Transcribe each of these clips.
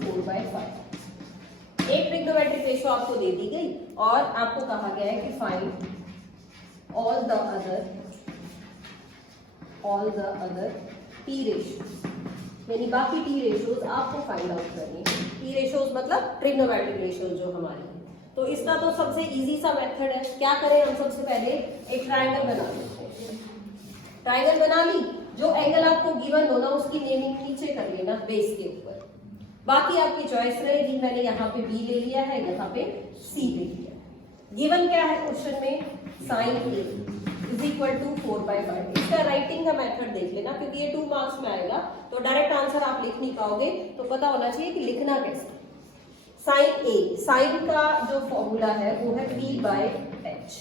4/5। एक trigonometric ratio आपको दे दी गई और आपको कहा गया है कि find all the other T ratios, यानी बाकी टी रेशियोज आपको फाइंड आउट करनी है। टी रेशियोज मतलब ट्रिग्नोमेट्रिक रेशियोज जो हमारी है। तो इसका तो सबसे इजी सा मेथड है, क्या करें हम सबसे पहले एक ट्रायंगल बना लेते हैं। ट्रायंगल बना ली, जो एंगल आपको गिवन हो ना उसकी नेमिंग नीचे कर लेना बेस के ऊपर, बाकी आपकी चॉइस रहेगी। मैंने यहाँ पे बी ले लिया है, यहाँ पे सी ले लिया है। गिवन क्या है क्वेश्चन में, sine A is equal to 4/5। इसका राइटिंग का मेथड देख लेना क्योंकि ये 2 मार्क्स में आएगा, तो डायरेक्ट आंसर आप लिख नहीं पाओगे, तो पता होना चाहिए कि लिखना कैसे। साइन ए, साइन का जो फॉर्मूला है वो है P/H।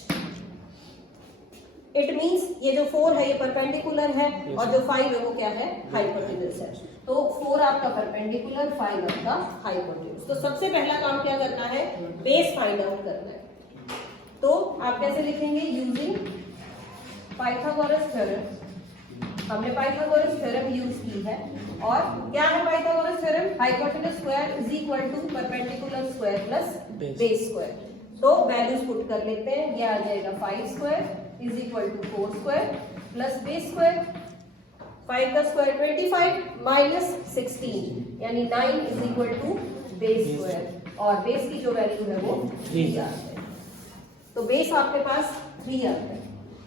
इट मींस ये जो 4 है ये परपेंडिकुलर है और जो 5 है वो क्या है, हाइपोटेन्यूज है। तो 4 आपका परपेंडिकुलर, 5 आपका हाइपोटेन्यूज। तो सबसे पहला काम क्या करना है, बेस फाइंड आउट करना है। तो आप कैसे लिखेंगे, यूजिंग पाइथागोरस थ्योरम। हमने पाइथागोरस थ्योरम यूज की है और क्या है Pythagoras theorem, hypotenuse square is equal to perpendicular square plus base square. तो वैल्यूज पुट कर लेते हैं, ये आ जाएगा 5 square is equal to 4 square plus base square, 5 का स्क्वायर 25 माइनस 16 यानी 9 is equal to base square, और बेस की जो वैल्यू है वो 3 आता है। तो बेस आपके पास 3 आता है।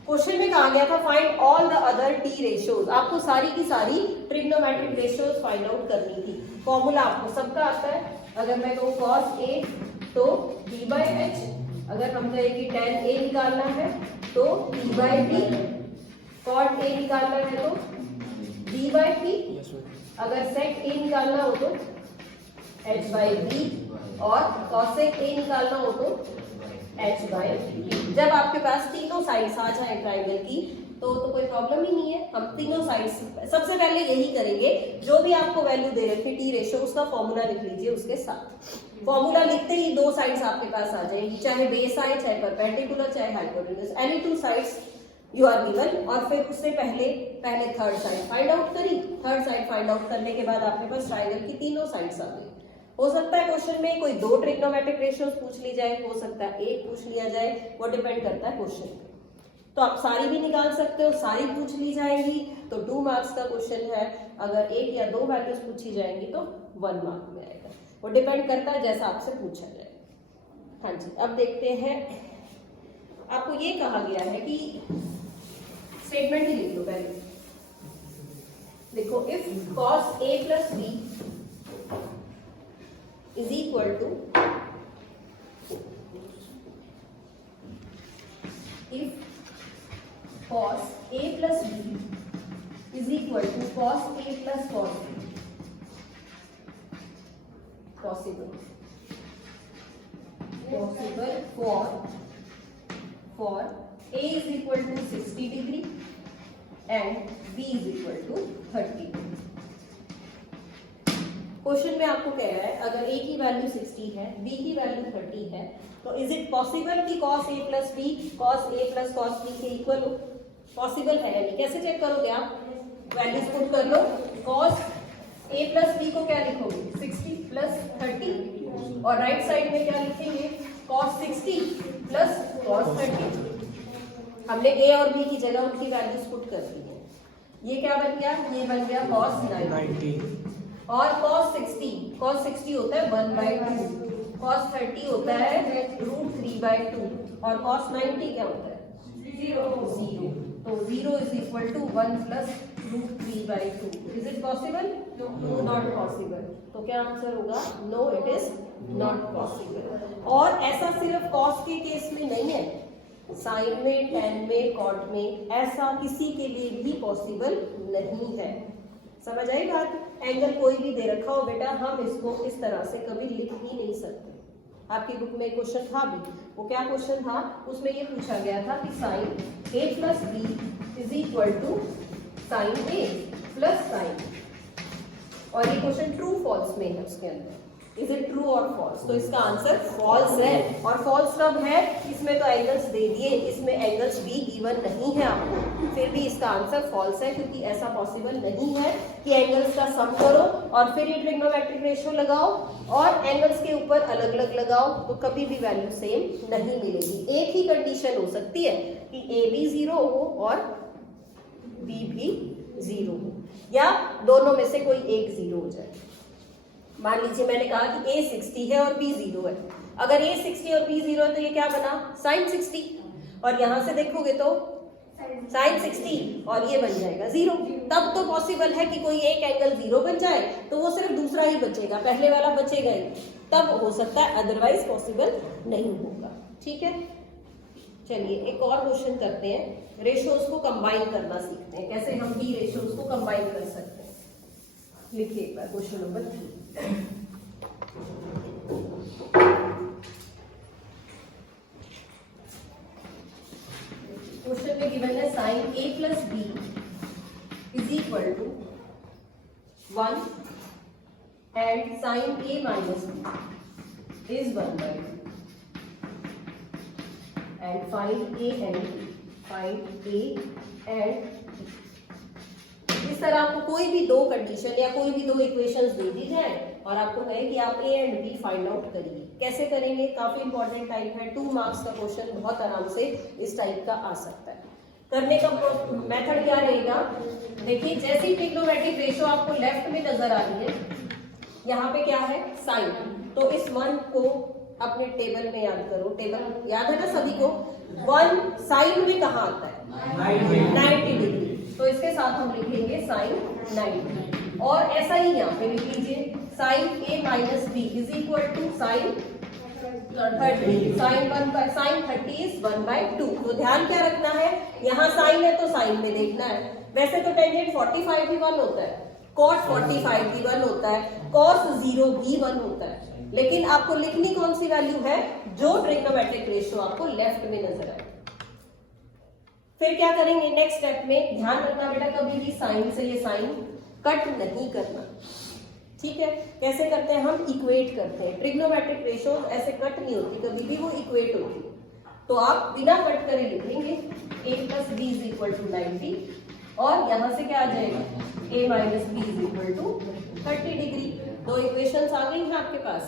क्वेश्चन में कहा गया था find all the other T ratios, आपको सारी की सारी ट्रिग्नोमेट्रिक रेशियोज फाइंड आउट करनी थी। फॉर्मूला आपको सबका आता है, अगर मैं कहूँ cos A तो P/H, अगर हम कहें कि tan A निकालना है तो P/B, cot A निकालना है तो B/P, अगर sec A निकालना हो तो H/B और cosec A निकालना हो तो H/B। जब आपके पास तीनों साइड्स आ जाए ट्राइंगल की तो कोई प्रॉब्लम ही नहीं है, हम तीनों साइड्स सबसे पहले यही करेंगे। जो भी आपको वैल्यू दे रखी टी रेशियो उसका फॉर्मूला लिख लीजिए उसके साथ। फॉर्मूला लिखते ही 2 साइड्स आपके पास आ जाएगी, चाहे बेस आए, चाहे परपेंडिकुलर, चाहे hypotenuse, any 2 sides you are given. और फिर उससे पहले थर्ड साइड फाइंड आउट करी। थर्ड साइड फाइंड आउट करने के बाद आपके पास ट्राइंगल की तीनों साइड्स आ गई। हो सकता है क्वेश्चन में कोई 2 ट्रिग्नोमेट्रिक रेशियोज पूछ ली जाए, हो सकता है 1 पूछ लिया जाए, वो डिपेंड करता है क्वेश्चन पे। तो आप सारी भी निकाल सकते हो, सारी पूछ ली जाएगी तो 2 मार्क्स का क्वेश्चन है। अगर 1 या 2 वैल्यूज पूछी जाएंगी तो 1 मार्क में आएगा, वो डिपेंड करता है जैसा आपसे पूछा जाए। हाँ जी, अब देखते हैं। आपको ये कहा गया है कि स्टेटमेंट ही लिख लो पहले। देखो, if cos A plus B is equal to, if cos A plus B is equal to cos A plus cos B, possible for A is equal to 60 degree and B is equal to 30 degree। Question में आपको कह रहा है अगर A की value 60 है, B की value 30 है, तो इज इट पॉसिबल कि cos A plus B cos A plus cos B के इक्वल हो? पॉसिबल है या नहीं? कैसे चेक करोगे आप? वैल्यूज पुट कर लो। cos A प्लस B को क्या लिखोगे? 60 प्लस 30, और राइट साइड में क्या लिखेंगे? cos 60 plus cos 30। हमने A और B की जगह उनकी वैल्यूज पुट कर दी है। ये क्या बन गया? ये बन गया cos 90 और cos 60 होता है 1/2, cos 30 होता है √3/2 और cos 90 क्या होता है? 0। तो 0 is equal to 1 plus √3/2। Is it possible? Not possible. तो क्या आंसर होगा? No, it is not possible. और ऐसा सिर्फ cos के केस में नहीं है, साइन में, tan में, cot में ऐसा किसी के लिए भी पॉसिबल नहीं है। समझ आई बात? एंगल कोई भी दे रखा हो बेटा, हम इसको इस तरह से कभी लिख ही नहीं सकते। आपकी बुक में क्वेश्चन था भी, वो क्या क्वेश्चन था? उसमें ये पूछा गया था कि sine A plus B is equal to sine A plus sine, और ये क्वेश्चन ट्रू फॉल्स में है उसके अंदर। इज इट ट्रू और फॉल्स? तो इसका आंसर फॉल्स है। और फॉल्स कब है? इसमें तो एंगल्स दे दिए, इसमें एंगल्स भी गिवन नहीं है आपको, फिर भी इसका आंसर फॉल्स है, क्योंकि ऐसा पॉसिबल नहीं है कि एंगल्स का सम करो और फिर ये ट्रिग्नोमेट्रिक रेशियो लगाओ और एंगल्स के ऊपर अलग अलग लगाओ, तो कभी भी वैल्यू सेम नहीं मिलेगी। एक ही कंडीशन हो सकती है कि ए भी 0 हो और बी भी 0 हो, या दोनों में से कोई एक 0 हो जाए। मान लीजिए मैंने कहा कि a 60 है और b 0 है। अगर a 60 और b 0 है तो ये क्या बना? sin 60। और यहां से देखोगे तो sin 60 और ये बन जाएगा 0। तब तो पॉसिबल है कि कोई एक एंगल 0 बन जाए, तो वो सिर्फ दूसरा ही बचेगा, पहले वाला बचेगा ही, तब हो सकता है, अदरवाइज पॉसिबल नहीं होगा। ठीक है, चलिए एक और क्वेश्चन करते हैं। रेशियोज को कंबाइन करना सीखते हैं, कैसे हम भी रेशियोज को कंबाइन कर सकते हैं। लिखिए एक बार क्वेश्चन नंबर 3। क्वेश्चन में गिवन है sin a plus b is equal to 1 and sin a minus b is 1 by 2 and find a and b, find a and b। इस तरह आपको कोई भी दो कंडीशन या कोई भी दो इक्वेशंस दे दी जाए और आपको कहे कि आप A and B find out करिए। कैसे करेंगे? काफी इंपॉर्टेंट टाइप है, 2 मार्क्स का क्वेश्चन बहुत आराम से इस टाइप का आ सकता है। करने का मेथड क्या रहेगा? देखिए, जैसी ट्रिग्नोमेट्रिक रेशियो आपको लेफ्ट में नजर आ रही है, यहाँ पे क्या है? साइन। तो इस 1 को अपने टेबल में याद करो, टेबल याद है ना सभी को? 1 साइन में कहाँ आता है? 90 डिग्री। तो इसके साथ हम लिखेंगे साइन 90। और ऐसा ही यहाँ पे लिख लीजिए, sine a minus B is equal to sine 30। Sine 30 is 1/2। तो ध्यान क्या रखना है? यहाँ साइन है तो साइन में देखना है। वैसे तो टेंजेंट 45 भी 1 होता है, cos 45 भी 1 होता है, cos 0 भी 1 होता है, लेकिन आपको लिखनी कौन सी वैल्यू है? जो ट्रिग्नोमेट्रिक रेशियो आपको लेफ्ट में नजर आए। फिर क्या करेंगे नेक्स्ट स्टेप में? ध्यान रखना बेटा, कभी भी साइन से ये साइन कट नहीं करना। ठीक है, कैसे करते हैं? हम इक्वेट करते हैं। ट्रिग्नोमेट्रिक रेशियो ऐसे कट नहीं होती, कभी भी वो इक्वेट होती है। तो आप बिना कट करे लिखेंगे a plus B is equal to 90 और यहां से क्या आ जाएगा? a minus B is equal to 30 degree. दो इक्वेशंस आ गई हैं आपके पास,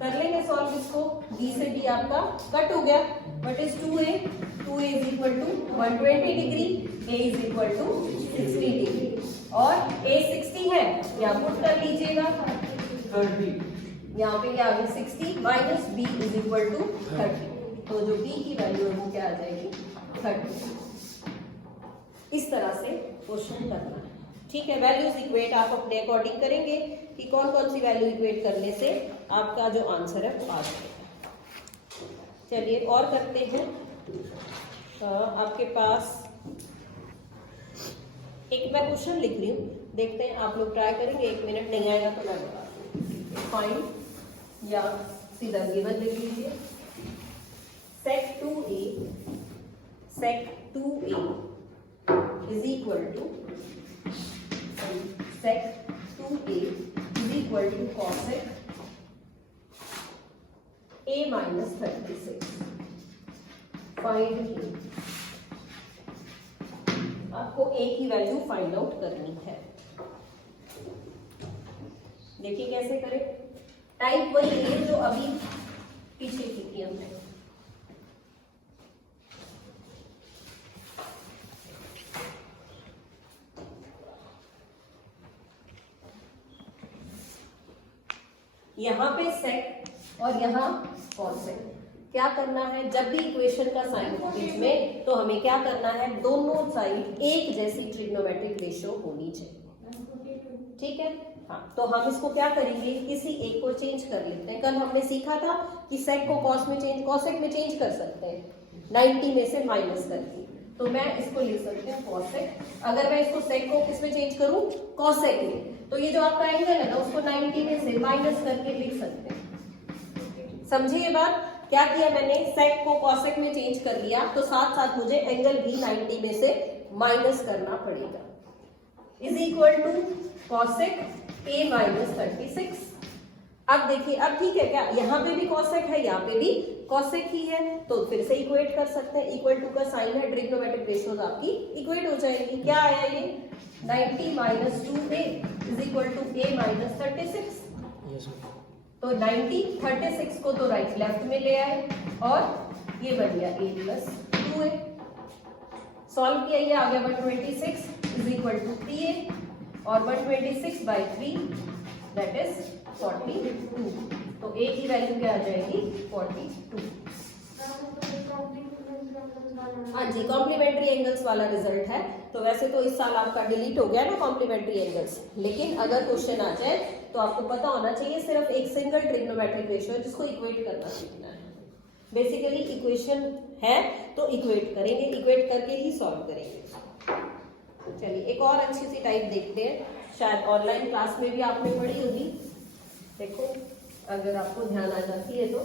कर लेंगे सॉल्व इसको। b से b आपका कट हो गया, what is 2a? 2a is equal to 120 degree, a is equal to 60 degree. और a 60 है, यहाँ पुट कर लीजिएगा 30, यहाँ पे क्या आ गया? 60 minus b is equal to 30। तो जो b की वैल्यू है वो क्या आ जाएगी? 30। इस तरह से क्वेश्चन करना है। ठीक है, वैल्यूज इक्वेट आप अपने अकॉर्डिंग करेंगे कि कौन कौन सी वैल्यू इक्वेट करने से आपका जो आंसर है वो आ जाएगा। चलिए और करते हैं। आपके पास एक मैं क्वेश्चन लिख रही हूँ, देखते हैं आप लोग ट्राई करेंगे। 1 मिनट नहीं आएगा तो मैं बता दूँ। फाइंड या सीधा गिवन लिख लीजिए, sec 2a is equal to sec 2a is equal to cosec a minus 36। Find a, आपको a की वैल्यू फाइंड आउट करनी है। देखिए कैसे करें। टाइप वही है जो अभी पीछे की थी हमने। यहाँ पे सेक और यहाँ कॉसेक। क्या करना है? जब भी इक्वेशन का साइन हो बीच में, तो हमें क्या करना है? दोनों साइड एक जैसी ट्रिग्नोमेट्रिक रेशियो होनी चाहिए। ठीक है, हाँ। तो हम इसको क्या करेंगे? किसी एक को चेंज कर लेते हैं। कल हमने सीखा था कि सेक को कॉस में चेंज, कॉसेक में चेंज कर सकते हैं 90 में से माइनस करके। तो मैं इसको लिख सकती हूँ कॉसेक। अगर मैं इसको सेक को किस में चेंज करूँ? कॉसेक में। तो ये जो आपका एंगल है ना, उसको 90 में से माइनस करके लिख सकते हैं। समझिए ये बात? क्या किया मैंने? सेक को कॉसेक में चेंज कर लिया, तो साथ साथ मुझे एंगल भी 90 में से माइनस करना पड़ेगा। Is equal to cosec a minus 36। अब देखिए, अब ठीक है क्या, यहाँ पे भी कॉसेक है, यहाँ पे भी कॉसेक ही है, तो फिर से इक्वेट कर सकते हैं। इक्वल टू का साइन है, ट्रिग्नोमेट्रिक रेशियोज आपकी इक्वेट हो जाएगी। क्या आया ये 90 minus 2a is equal to a minus 36। तो 90 36 को तो राइट लेफ्ट में ले आए और ये बन गया a प्लस 2a। सॉल्व किया, ये आ गया 126 इज इक्वल टू 3a और 126 बाई 3 दैट इज 42। तो a की वैल्यू क्या आ जाएगी 42। हाँ जी, कॉम्प्लीमेंट्री एंगल्स वाला रिजल्ट है। तो वैसे तो इस साल आपका डिलीट हो गया ना कॉम्प्लीमेंट्री एंगल्स, लेकिन अगर क्वेश्चन आ जाए तो आपको पता होना चाहिए सिर्फ एक सिंगल ट्रिग्नोमेट्रिक रेशियो है जिसको इक्वेट करना सीखना है। बेसिकली इक्वेशन है तो इक्वेट करेंगे, इक्वेट करके ही सॉल्व करेंगे। चलिए एक और अच्छी सी टाइप देखते हैं, शायद ऑनलाइन क्लास में भी आपने पढ़ी होगी। देखो अगर आपको ध्यान आ जाती है तो,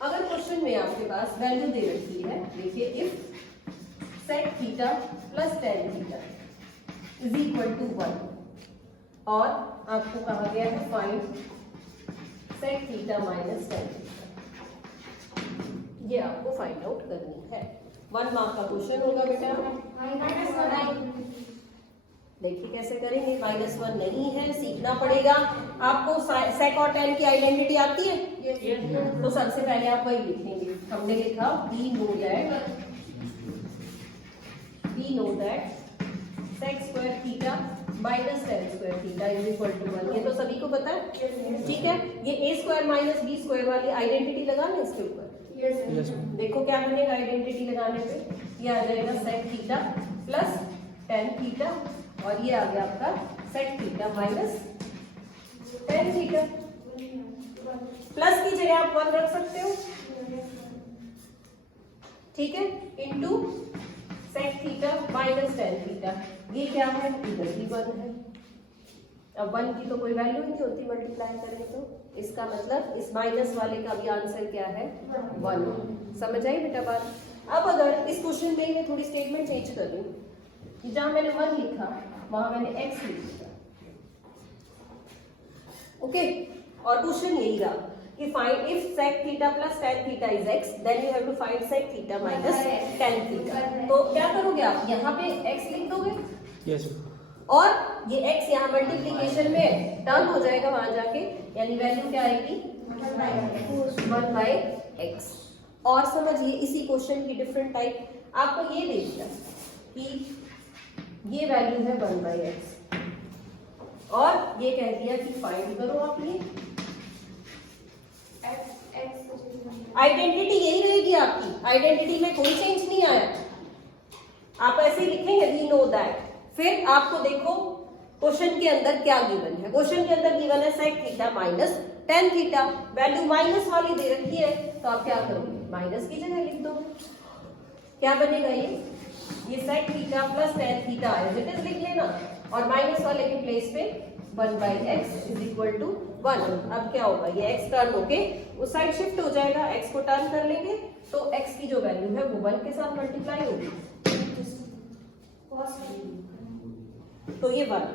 अगर क्वेश्चन में आपके पास वैल्यू दे रखी है, देखिए if sec theta plus tan theta is equal to 1 और आपको कहा गया है find sec theta minus tan theta, ये आपको फाइंड आउट करनी है। 1 मार्क का क्वेश्चन होगा बेटा। देखिए कैसे करेंगे, -1 नहीं है, सीखना पड़ेगा आपको। सेक और टेन की आइडेंटिटी आती है? तो सबसे पहले आप वही लिखेंगे। हमने लिखा we know that sec square theta minus tan square theta is equal to 1। ये तो सभी को पता है, ठीक है। ये a square minus b square वाली आइडेंटिटी लगाना इसके ऊपर। देखो क्या बनेगा आइडेंटिटी लगाने पे, ये आ जाएगा sec theta plus tan theta और ये आ गया आपका sec theta minus tan theta. Plus की जगह आप 1 रख सकते हो, ठीक है, into sec theta minus tan theta. ये क्या है, इधर भी 1 है। अब 1 की तो कोई वैल्यू नहीं होती मल्टीप्लाई करें तो, इसका मतलब इस माइनस वाले का भी आंसर क्या है 1। समझ आई बेटा बात। अब अगर इस क्वेश्चन में मैं थोड़ी स्टेटमेंट चेंज कर रही हूँ, जहां मैंने 1 लिखा वहां मैंने x लिख दिया, ओके। और क्वेश्चन यही रहा कि find if sec theta plus tan theta is x, then you have to find sec theta minus tan theta. तो क्या करोगे आप, यहाँ पे x लिख दोगे, yes, और ये x यहाँ मल्टीप्लीकेशन में टर्न हो जाएगा वहां जाके, यानी वैल्यू क्या आएगी 1 बाई x। और समझिए इसी क्वेश्चन की डिफरेंट टाइप, आपको ये दे दिया कि ये वैल्यू है 1 बाई एक्स और ये कह दिया कि फाइंड करो आप ये आइडेंटिटी। यही रहेगी आपकी आइडेंटिटी में कोई चेंज नहीं आया, आप ऐसे ही लिखेंगे वी नो दैट। फिर आपको देखो क्वेश्चन के अंदर क्या गिवन है, क्वेश्चन के अंदर गिवन है sec theta minus tan theta, value minus वाली दे रखी है, तो आप क्या करोगे माइनस की जगह लिख दो। क्या बनेगा ये sec theta plus tan theta as it is लिख लेना और माइनस वाले के प्लेस पे 1 by x is equal to 1। अब क्या होगा, ये x टर्न होके उस साइड शिफ्ट हो जाएगा, x को टर्न कर लेंगे तो x की जो वैल्यू है वो 1 के साथ मल्टीप्लाई होगी, तो ये 1